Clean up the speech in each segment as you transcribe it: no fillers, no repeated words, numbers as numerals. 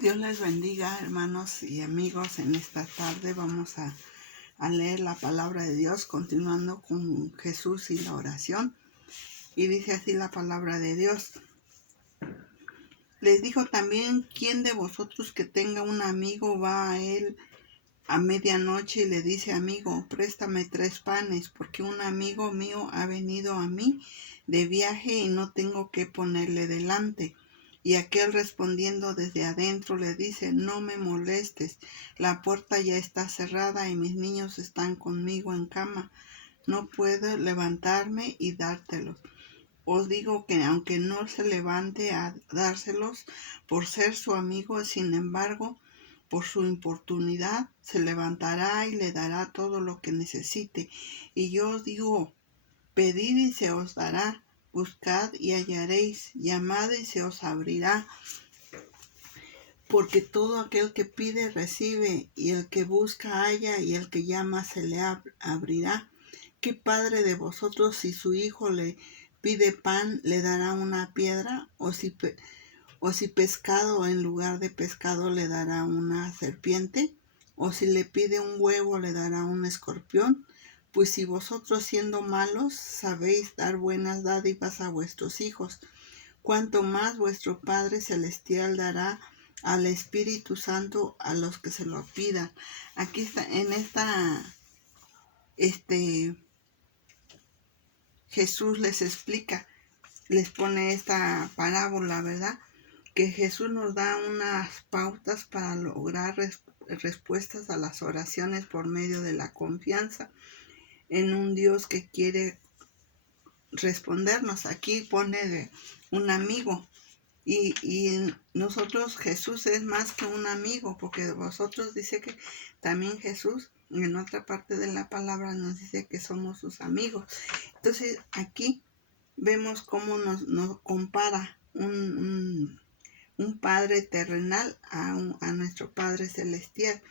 Dios les bendiga, hermanos y amigos. En esta tarde vamos a leer la palabra de Dios, continuando con Jesús y la oración. Y dice así la palabra de Dios. Les dijo también: ¿quién de vosotros que tenga un amigo va a él a medianoche y le dice: amigo, préstame 3 panes, porque un amigo mío ha venido a mí de viaje y no tengo qué ponerle delante? Y aquel, respondiendo desde adentro, le dice: no me molestes, la puerta ya está cerrada y mis niños están conmigo en cama, no puedo levantarme y dártelos. Os digo que aunque no se levante a dárselos por ser su amigo, sin embargo, por su importunidad se levantará y le dará todo lo que necesite. Y yo os digo: pedid y se os dará, buscad y hallaréis, llamad y se os abrirá. Porque todo aquel que pide recibe, y el que busca halla, y el que llama se le abrirá. ¿Qué padre de vosotros, si su hijo le pide pan, le dará una piedra? ¿O si pescado en lugar de pescado le dará una serpiente? ¿O si le pide un huevo le dará un escorpión? Pues si vosotros, siendo malos, sabéis dar buenas dádivas a vuestros hijos, cuánto más vuestro Padre Celestial dará al Espíritu Santo a los que se lo pidan. Aquí está, en Jesús les explica, les pone esta parábola, ¿verdad? Que Jesús nos da unas pautas para lograr respuestas a las oraciones por medio de la confianza en un Dios que quiere respondernos. Aquí pone de un amigo. Y nosotros, Jesús es más que un amigo, porque vosotros, dice que también Jesús en otra parte de la palabra nos dice que somos sus amigos. Entonces aquí vemos cómo nos compara un Padre terrenal a nuestro Padre celestial.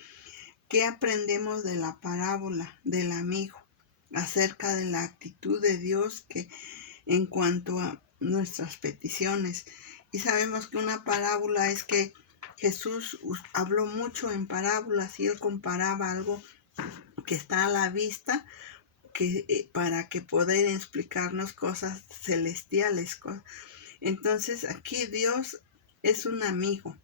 ¿Qué aprendemos de la parábola del amigo acerca de la actitud de Dios que en cuanto a nuestras peticiones? Y sabemos que una parábola es que Jesús habló mucho en parábolas y él comparaba algo que está a la vista para que poder explicarnos cosas celestiales. Entonces aquí Dios es un amigo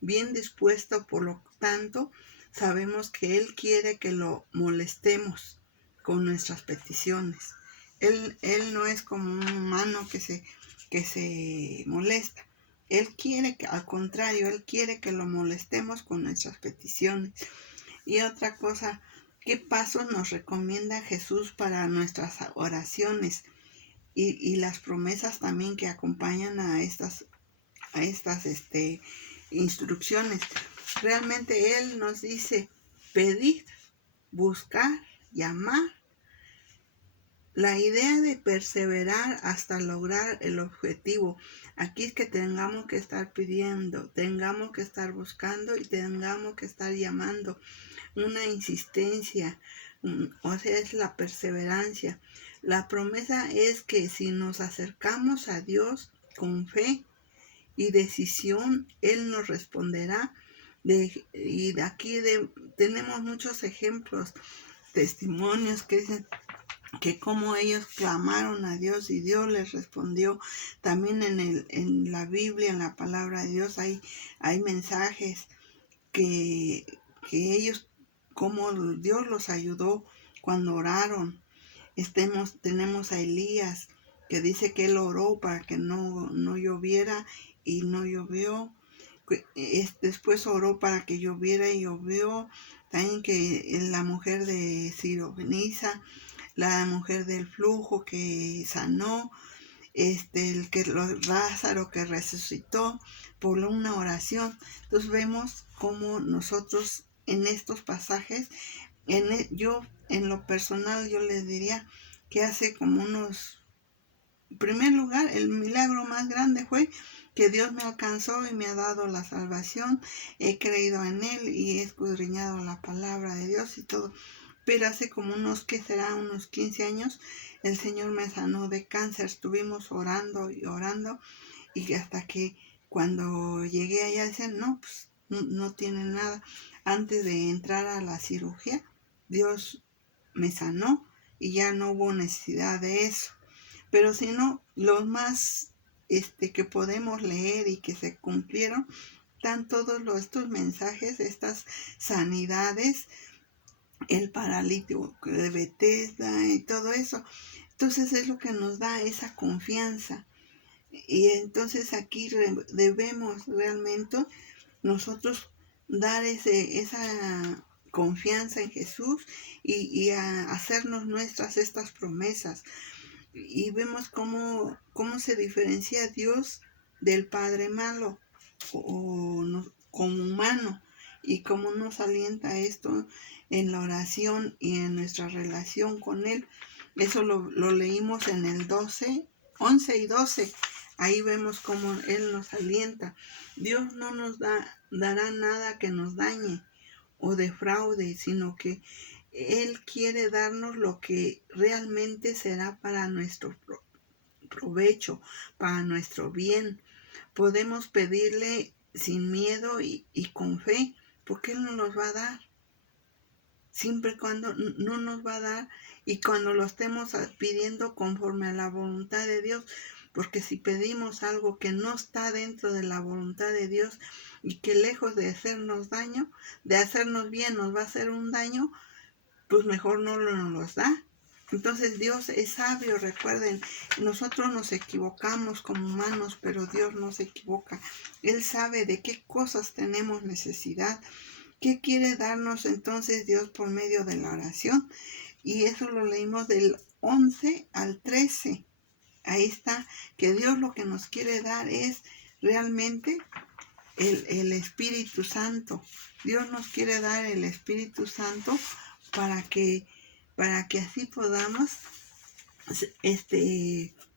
bien dispuesto, por lo tanto sabemos que Él quiere que lo molestemos con nuestras peticiones. Él no es como un humano que se molesta. Él quiere que, al contrario, Él quiere que lo molestemos con nuestras peticiones. Y otra cosa, ¿qué pasos nos recomienda Jesús para nuestras oraciones? Y las promesas también que acompañan a estas instrucciones. Realmente Él nos dice: pedid, buscar, llamar. La idea de perseverar hasta lograr el objetivo. Aquí es que tengamos que estar pidiendo, tengamos que estar buscando y tengamos que estar llamando. Una insistencia, o sea, es la perseverancia. La promesa es que si nos acercamos a Dios con fe y decisión, Él nos responderá. Y de aquí tenemos muchos ejemplos, testimonios que dicen que como ellos clamaron a Dios y Dios les respondió. También en la Biblia, en la palabra de Dios, hay mensajes que ellos, como Dios los ayudó cuando oraron. Tenemos a Elías, que dice que él oró para que no lloviera y no llovió. Después oró para que lloviera y llovió. También que la mujer de Sirofeniza, la mujer del flujo que sanó, Lázaro que resucitó por una oración. Entonces vemos cómo nosotros en estos pasajes, yo en lo personal, yo les diría que hace como en primer lugar, el milagro más grande fue que Dios me alcanzó y me ha dado la salvación. He creído en Él y he escudriñado la palabra de Dios y todo. Pero hace como unos 15 años, el Señor me sanó de cáncer. Estuvimos orando y orando, y hasta que cuando llegué allá, decían: no, pues no tiene nada. Antes de entrar a la cirugía, Dios me sanó y ya no hubo necesidad de eso. Pero si no, los más que podemos leer y que se cumplieron, están todos estos mensajes, estas sanidades, el paralítico de Betesda y todo eso. Entonces es lo que nos da esa confianza. Y entonces aquí debemos realmente nosotros dar esa confianza en Jesús y hacernos nuestras estas promesas. Y vemos cómo se diferencia Dios del Padre malo como humano, y cómo nos alienta esto en la oración y en nuestra relación con Él. Eso lo leímos en el 11 y 12. Ahí vemos cómo Él nos alienta. Dios no nos dará nada que nos dañe o defraude, sino que Él quiere darnos lo que realmente será para nuestro provecho, para nuestro bien. Podemos pedirle sin miedo y con fe, porque Él nos los va a dar. Siempre y cuando no nos va a dar, y cuando lo estemos pidiendo conforme a la voluntad de Dios, porque si pedimos algo que no está dentro de la voluntad de Dios y que lejos de hacernos daño, de hacernos bien, nos va a hacer un daño, pues mejor no nos los da. Entonces Dios es sabio, recuerden, nosotros nos equivocamos como humanos, pero Dios no se equivoca. Él sabe de qué cosas tenemos necesidad. ¿Qué quiere darnos entonces Dios por medio de la oración? Y eso lo leímos del 11 al 13. Ahí está, que Dios lo que nos quiere dar es realmente el Espíritu Santo. Dios nos quiere dar el Espíritu Santo para que así podamos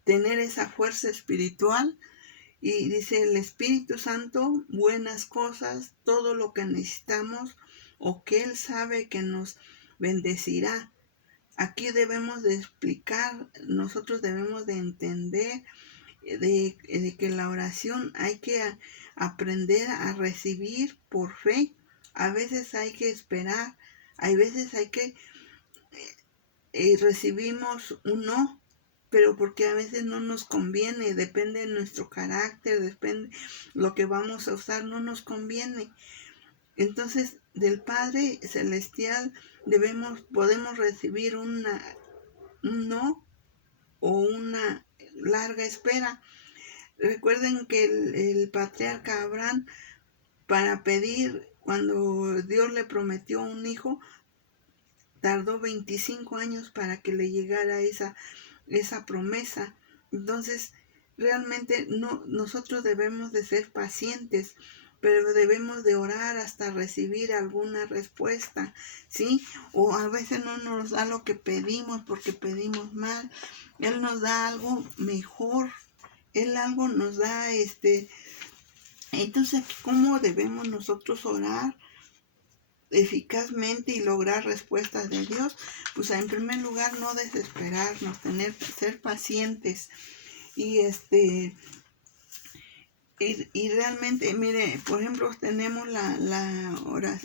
tener esa fuerza espiritual. Y dice el Espíritu Santo, buenas cosas, todo lo que necesitamos o que Él sabe que nos bendecirá. Aquí debemos de explicar, nosotros debemos de entender de que la oración hay que aprender a recibir por fe. A veces hay que esperar, hay veces hay que recibimos un no, pero porque a veces no nos conviene, depende de nuestro carácter, depende lo que vamos a usar, no nos conviene. Entonces, del Padre Celestial podemos recibir un no o una larga espera. Recuerden que el patriarca Abraham, para pedir, cuando Dios le prometió un hijo, tardó 25 años para que le llegara esa promesa. Entonces, realmente nosotros debemos de ser pacientes, pero debemos de orar hasta recibir alguna respuesta, ¿sí? O a veces no nos da lo que pedimos porque pedimos mal. Él nos da algo mejor. Él algo nos da Entonces, ¿cómo debemos nosotros orar eficazmente y lograr respuestas de Dios? Pues en primer lugar, no desesperarnos, ser pacientes y y realmente, mire, por ejemplo, tenemos la hora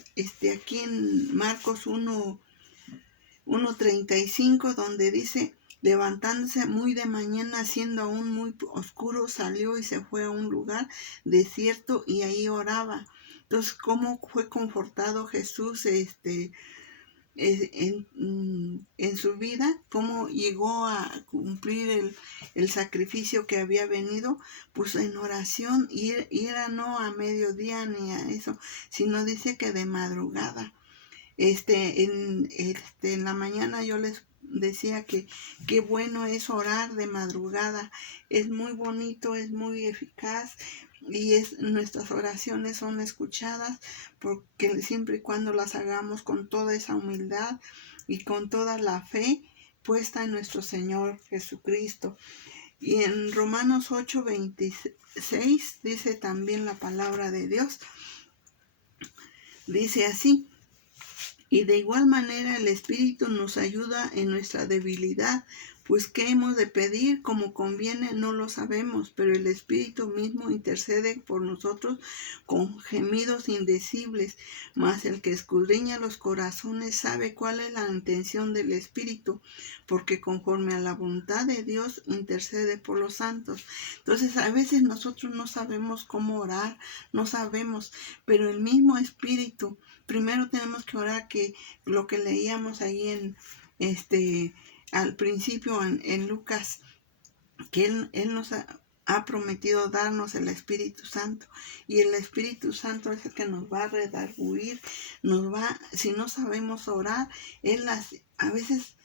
aquí en Marcos 1:35, donde dice: levantándose muy de mañana, siendo aún muy oscuro, salió y se fue a un lugar desierto y ahí oraba. Entonces, ¿cómo fue confortado Jesús en su vida? ¿Cómo llegó a cumplir el sacrificio que había venido? Pues en oración, y era no a mediodía ni a eso, sino dice que de madrugada. En la mañana yo les decía que qué bueno es orar de madrugada. Es muy bonito, es muy eficaz, y nuestras oraciones son escuchadas, porque siempre y cuando las hagamos con toda esa humildad y con toda la fe puesta en nuestro Señor Jesucristo. Y en Romanos 8:26 dice también la palabra de Dios. Dice así: y de igual manera el Espíritu nos ayuda en nuestra debilidad, Pues qué hemos de pedir como conviene no lo sabemos, pero el Espíritu mismo intercede por nosotros con gemidos indecibles, mas el que escudriña los corazones sabe cuál es la intención del Espíritu, porque conforme a la voluntad de Dios intercede por los santos. Entonces a veces nosotros no sabemos cómo orar, no sabemos, pero el mismo Espíritu, primero tenemos que orar, que lo que leíamos ahí en al principio en Lucas, que Él nos ha prometido darnos el Espíritu Santo, y el Espíritu Santo es el que nos va a redarguir, si no sabemos orar, a veces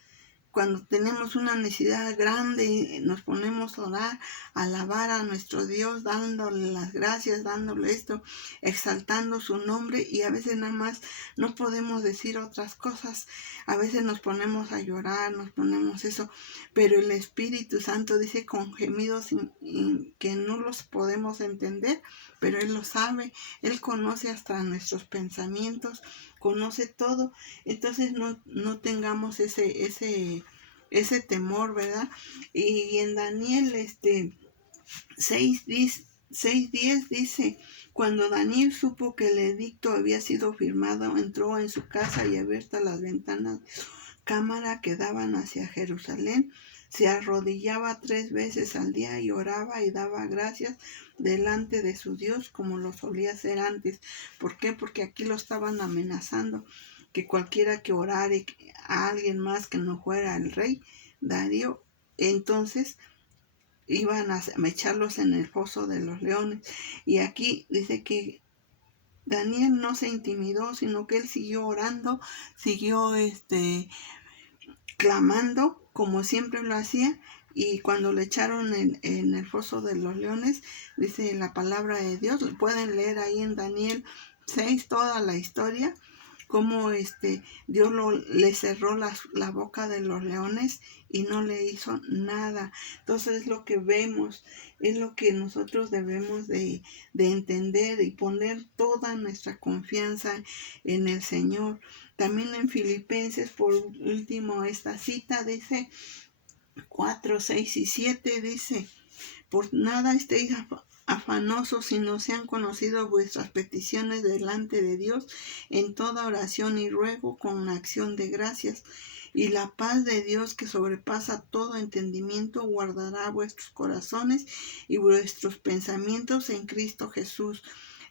cuando tenemos una necesidad grande, nos ponemos a orar, a alabar a nuestro Dios, dándole las gracias, dándole esto, exaltando su nombre, y a veces nada más no podemos decir otras cosas. A veces nos ponemos a llorar, nos ponemos eso, pero el Espíritu Santo dice con gemidos que no los podemos entender, pero Él lo sabe, Él conoce hasta nuestros pensamientos, conoce todo. Entonces no tengamos ese temor, ¿verdad? Y en Daniel 6:10 dice: cuando Daniel supo que el edicto había sido firmado, entró en su casa, y abiertas las ventanas de su cámara que daban hacia Jerusalén, se arrodillaba 3 veces al día y oraba y daba gracias delante de su Dios, como lo solía hacer antes. ¿Por qué? Porque aquí lo estaban amenazando, que cualquiera que orare a alguien más que no fuera el rey Darío, entonces iban a echarlos en el foso de los leones. Y aquí dice que Daniel no se intimidó, sino que él siguió orando, siguió clamando como siempre lo hacía. Y cuando le echaron en el foso de los leones, dice la palabra de Dios, pueden leer ahí en Daniel 6 toda la historia, cómo Dios le cerró la boca de los leones y no le hizo nada. Entonces es lo que vemos, es lo que nosotros debemos de entender y poner toda nuestra confianza en el Señor. También en Filipenses, por último, esta cita dice 4, 6 y 7, dice: por nada estéis afanosos, sino sean conocidos vuestras peticiones delante de Dios en toda oración y ruego con acción de gracias. Y la paz de Dios, que sobrepasa todo entendimiento, guardará vuestros corazones y vuestros pensamientos en Cristo Jesús.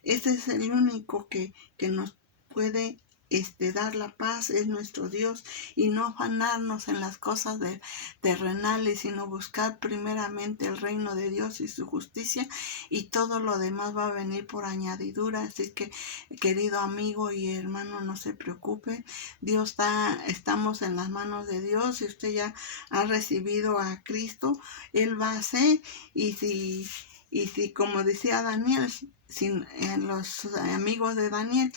Este es el único que nos puede dar la paz, es nuestro Dios, y no afanarnos en las cosas terrenales, sino buscar primeramente el reino de Dios y su justicia, y todo lo demás va a venir por añadidura. Así que, querido amigo y hermano, no se preocupe, estamos en las manos de Dios. Si usted ya ha recibido a Cristo, Él va a hacer, y si como decía Daniel, los amigos de Daniel,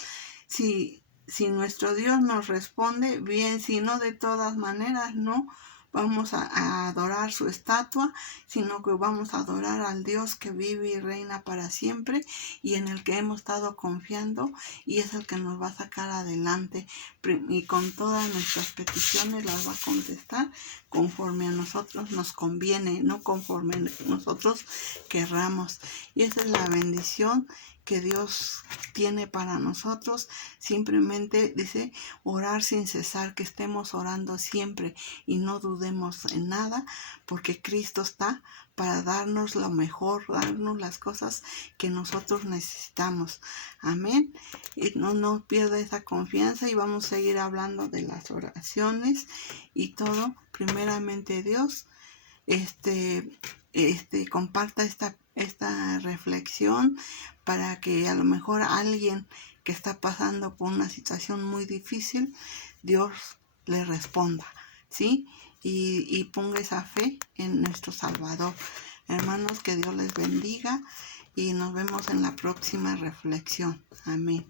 si nuestro Dios nos responde, bien; si no, de todas maneras no vamos a adorar su estatua, sino que vamos a adorar al Dios que vive y reina para siempre, y en el que hemos estado confiando, y es el que nos va a sacar adelante, y con todas nuestras peticiones las va a contestar conforme a nosotros nos conviene, no conforme nosotros querramos. Y esa es la bendición que Dios tiene para nosotros. Simplemente dice orar sin cesar, que estemos orando siempre y no dudemos en nada, porque Cristo está para darnos lo mejor, darnos las cosas que nosotros necesitamos. Amén. Y no pierda esa confianza, y vamos a seguir hablando de las oraciones y todo. Primeramente Dios, comparta esta reflexión, para que a lo mejor alguien que está pasando por una situación muy difícil, Dios le responda, ¿sí? Y ponga esa fe en nuestro Salvador. Hermanos, que Dios les bendiga, y nos vemos en la próxima reflexión. Amén.